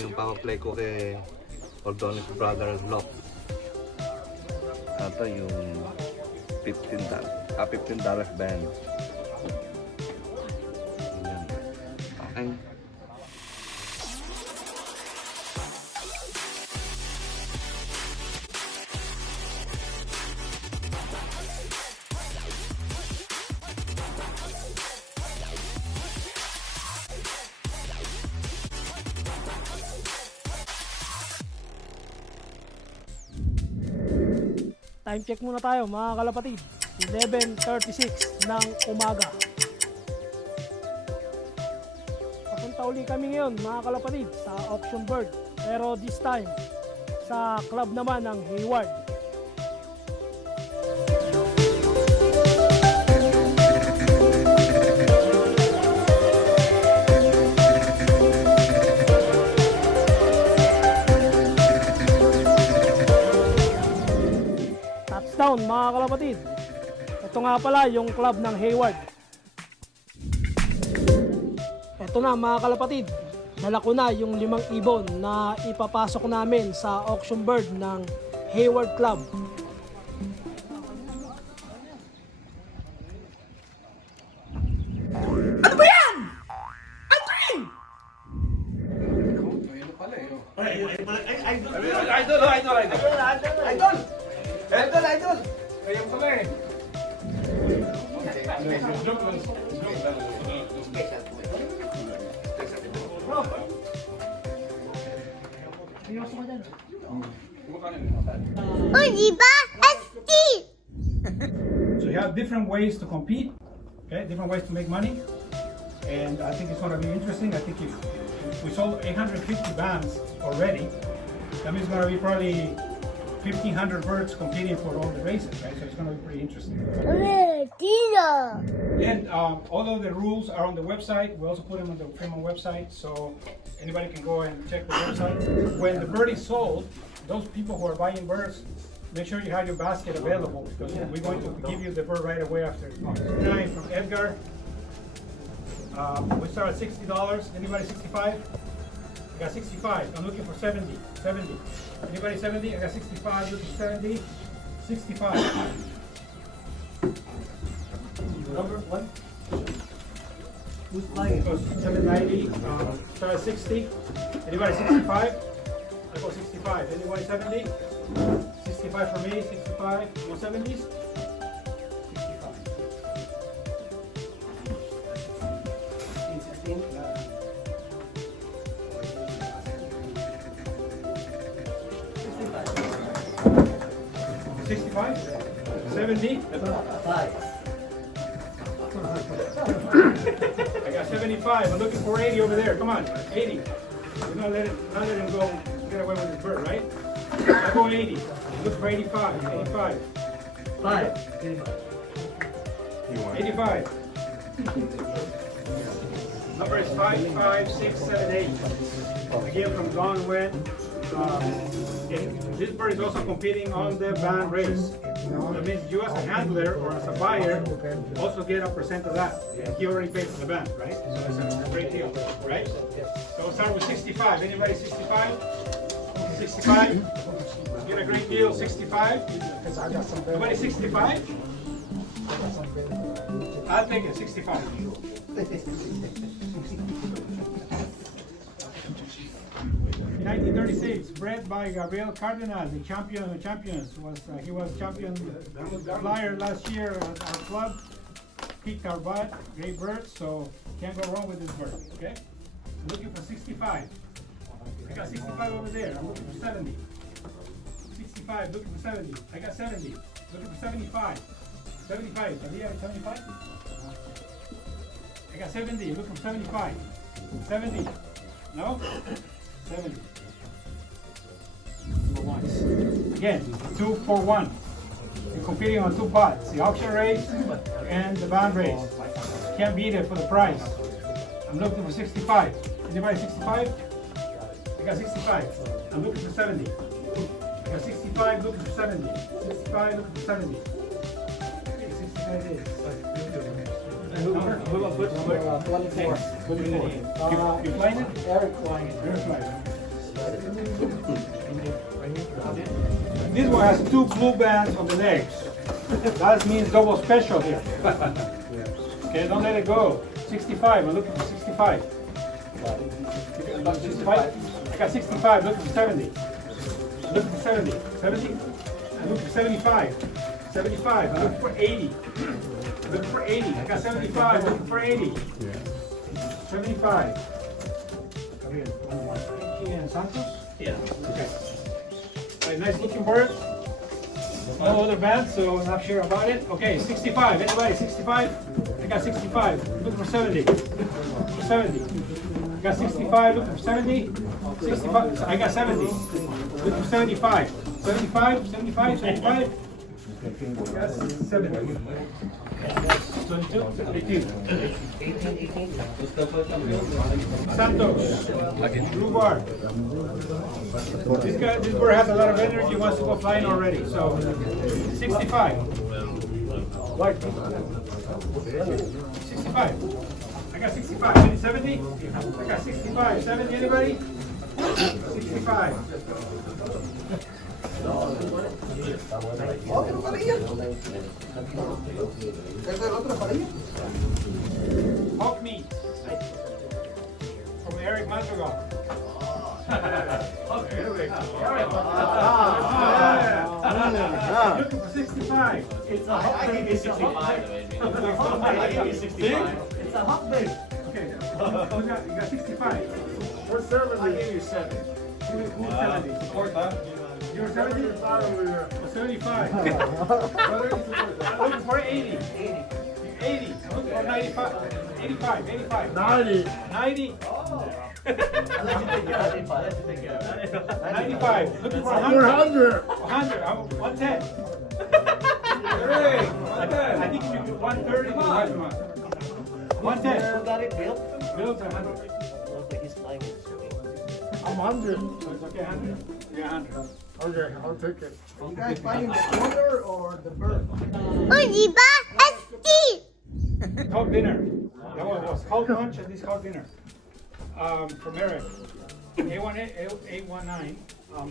yung papaplay ko kay Ordonez Brothers Lock. Ito yung $15 band. Ayan. Okay. Time check muna tayo mga kalapatid. 11:36 ng umaga. Papunta uli kami ngayon mga kalapatid sa Auction Bird. Pero this time sa club naman ng Hayward. Touchdown mga kalapatid. Ito nga pala yung club ng Hayward. Ito na mga kalapatid. Dala ko na yung 5 ibon na ipapasok namin sa auction bird ng Hayward Club. Ano ba yan? Andrin! Idol! Ayan pala eh. So you have different ways to compete, okay? Different ways to make money, and I think it's going to be interesting. I think if we sold 850 bands already, that means it's going to be probably 1,500 birds competing for all the races, right? So it's going to be pretty interesting. And all of the rules are on the website. We also put them on the Fremont website, so anybody can go and check the website. When the bird is sold, those people who are buying birds, make sure you have your basket available because we're going to give you the bird right away after it comes. Tonight from Edgar, we start at $60. Anybody 65? I got 65. I'm looking for 70. 70. Anybody 70? I got 65. Looking for 70. 65. Number what? Who's buying? 790. Start at 60. Anybody 65? I go 65. Anybody 70? 65 for me. 65. No 70s? 65? 70? I got 75. I'm looking for 80 over there. Come on, 80. We're not let him go get away with his bird, right? I go 80. Look for 85. 85. 85. Number is 5, 5, 6, 7, 8. Again from Don Wen. This bird is also competing on the band race. That means you as a handler or as a buyer also get a percent of that. He already paid for the band, right? So it's a great deal, right? So we'll start with 65. Anybody 65? 65? Get a great deal, 65? Nobody 65? I'll take it, 65. 1936, bred by Gabriel Cardenal, the champion of champions. He was champion flyer last year at our club. Kicked our butt, great bird, so can't go wrong with this bird. Okay, looking for 65. I got 65 over there. I'm looking for 70. 65, looking for 70. I got 70. Looking for 75. 75. Are you at 75? I got 70. Looking for 75. 70. No? 70. For once. Again, 2 for 1. You're competing on 2 pots. The auction race and the band race. Can't beat it for the price. I'm looking for 65. Anybody 65? I got 65. I'm looking for 70. I got 65, looking for 70. 65, looking for 70. 65 it is. Number 24. 24. You flying it? Eric flying it. Eric flying it. This one has 2 blue bands on the legs. That means double special here. Okay, don't let it go. 65, I'm looking for 65. 65? I got 65, looking for 70. Looking for 70. 70? I'm looking for 75. 75, I'm looking for 80. Looking for 80. I got 75, looking for 80. 75. And Santos? Yeah. Okay. All right, nice looking bird. No other bands, so I'm not sure about it. Okay, 65. Anybody 65? I got 65. Looking for 70. Looking for 70. I got 65. Looking for 70. 65. I got 70. Looking for 75. 75. 75. 75. I got 70. 22. 18. Santos. Blue bar. This bird has a lot of energy, wants to go flying already. So 65. White. 65. I got 65. 70? I got 65. 70 anybody? 65. Hawk meat. From Eric Madrigal. Looking for 65. It's a hot bait. It's a hot bait. I give you 65. It's a hot bait. Okay, you got 65. What service? I give you 7. Who's 70? You're 70? 75. Looking for 80. 80. Looking for 95. 85. 85. 90. 90. Let you take care of it. Let you take care of it. 95. Looking for 100. 100. 110. I think you do 130. 110. Got it built? Bill's 100. Looks like he's flying it. I'm 100. So it's okay, 100? Yeah, 100. Okay, I'll take it. You guys finding the owner or the bird? Cold dinner. That one was cold lunch and this cold dinner. From Eric. A19.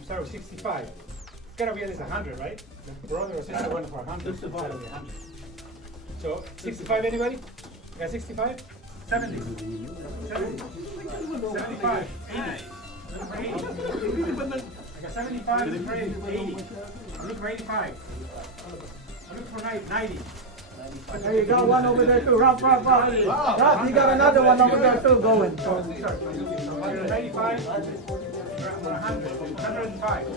Sorry, 65. It's gotta be at least 100, right? The brother or sister went for 100. It's gotta be 100. So 65 anybody? You got 65? 70. 70. 75. 80. Look for 80. I got 75. Look for 80. 80. Look for 85. Look for 90. Hey, you got one over there too. Rob. Rob, you got another one over there too going. 95. 100. 105.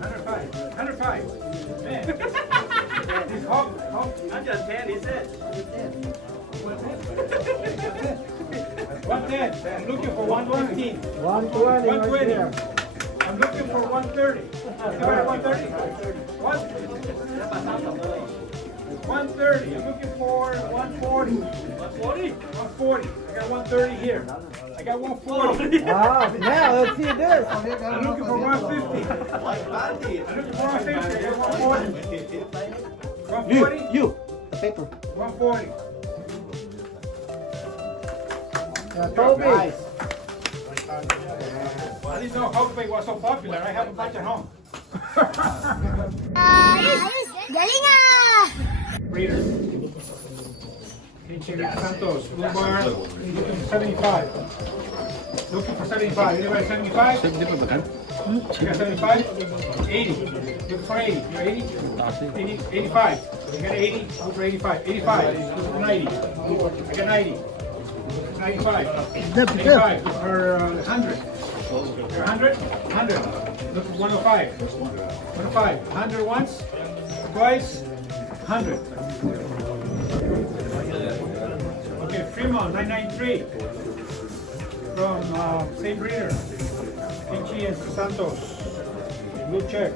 105. Man. This hog. I'm just 10, he said. 110. I'm looking for 115. 120 right 120. there. I'm looking for 130. Everybody 130? What? 130. I'm looking for 140. 140? 140. I got 130 here. I got 140. Now let's see this. I'm looking for 150. I'm looking for 150. I got 140. 140? You. The paper. 140. Toby. I didn't know Hawkbait was so popular. I have a bunch at home. Galing ah! Breeder. Santos, blue bar, looking for 75. Looking for 75. Anybody 75? You got 75? 80. Looking for 80. You're 80? 80? 85. You got 80? Look for 85. 85. Look for 90. I got 90. 95. 85. Look for 100. You're 100? 100. Look for 105. 105. 100 once, twice, 100. Okay, Fremont 993 from same breeder, Pichi and Santos. Blue check.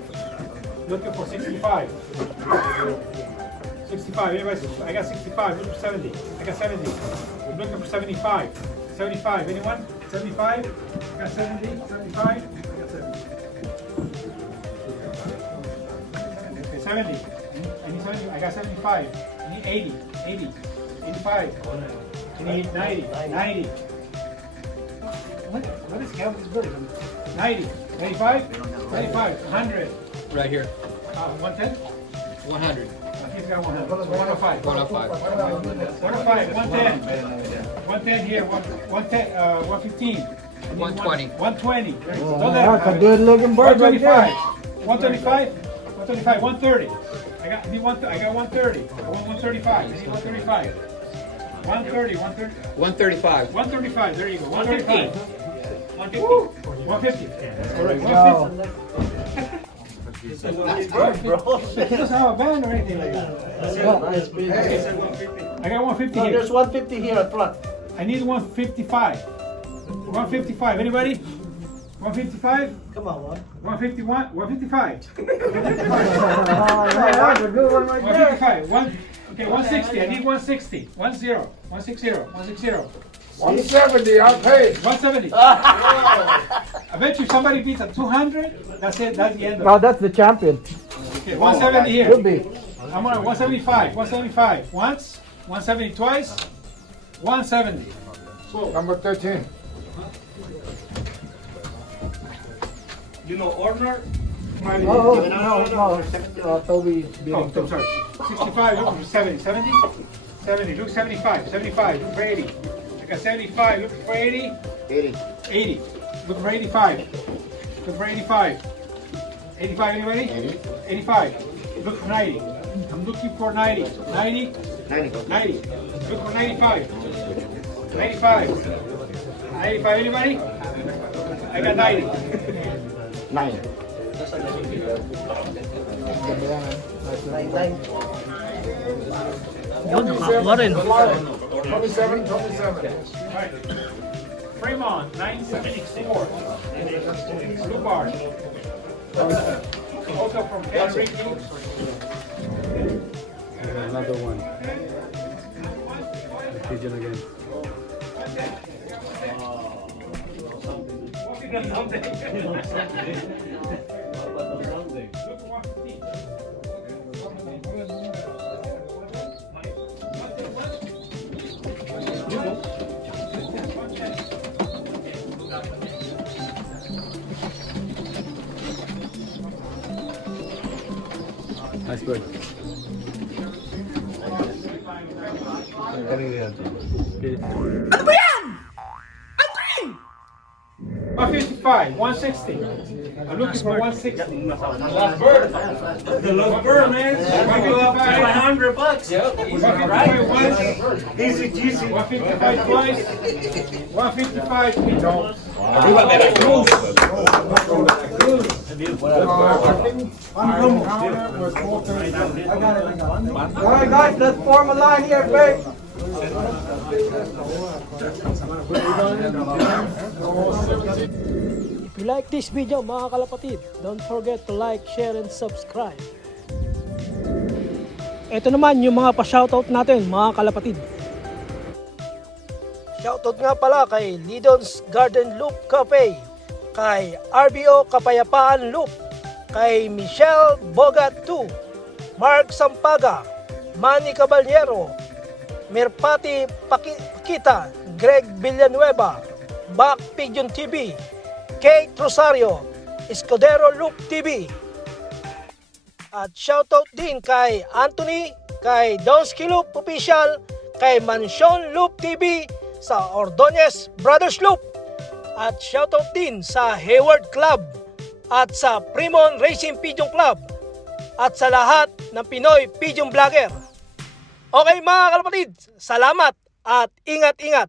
Looking for 65. 65. Anybody? I got 65. Looking for 70. I got 70. I'm looking for 75. 75. Anyone? 75? I got 70. 75? I got 70. Okay, 70. I need 70. I got 75. I need 80. 80. 85. I need 90. 90. What is hell? This bird? 90, 95, 95, 100. Right here. 110? 100. He's got 100. 105. 105. 105, 110. 110 here, 110, 115. 120. 120. Oh, that's a good looking bird right there. 125. 125. 130. I got 130. I want 135. I need 135. 130. 135. 135. There you go. 135. 150. All right. 150. That's good, bro. He doesn't have a band or anything like that. I got 150 here. There's 150 here at front. I need 155. 155. Anybody? 155? Come on, one. 151? 155. That's a good one right there. 155. Okay, 160. I need 160. 160. 160. 170, I'll pay. 170. I bet you somebody beats a 200. That's it. That's the end of it. No, that's the champion. Okay, 170 here. Could be. I'm on 175. 175. Once. 170 twice. 170. Number 13. You know Orner? No. Toby beating Oh, I'm sorry. 65, look for 70. 70? 70, look 75. 75, look for 80. I got 75, look for 80. 80. Look for 85. Look for 85. 85, anybody? 85. Look for 90. I'm looking for 90. 90? 90. Look for 95. 95. 95, anybody? I got 90. 9. Yun, nakakuha rin. 27. Alright. Fremont, 964. Blue bar. Also from Enrique. Another one. The pigeon again. Nice bird. 155, 160. I'm looking for 160. Last bird. The last bird, man. $100. Yep. 155 once. Easy cheesy. 155 twice. 155. Alright guys, let's form a line here, babe. If you like this video mga kalapatid, don't forget to like, share, and subscribe. Ito naman yung mga pa-shoutout natin mga kalapatid. Shoutout nga pala kay Lidon's Garden Loop Cafe, kay RBO Kapayapaan Loop, kay Michelle Bogat 2, Mark Sampaga, Manny Caballero, Mirpati Pakita, Greg Villanueva, Back Pigeon TV, Kate Rosario, Escudero Loop TV. At shoutout din kay Anthony, kay Donsky Loop Official, kay Mansion Loop TV sa Ordonez Brothers Loop. At shoutout din sa Hayward Club at sa Primon Racing Pigeon Club at sa lahat ng Pinoy Pigeon Vlogger. Okay mga kalapatid, salamat at ingat-ingat.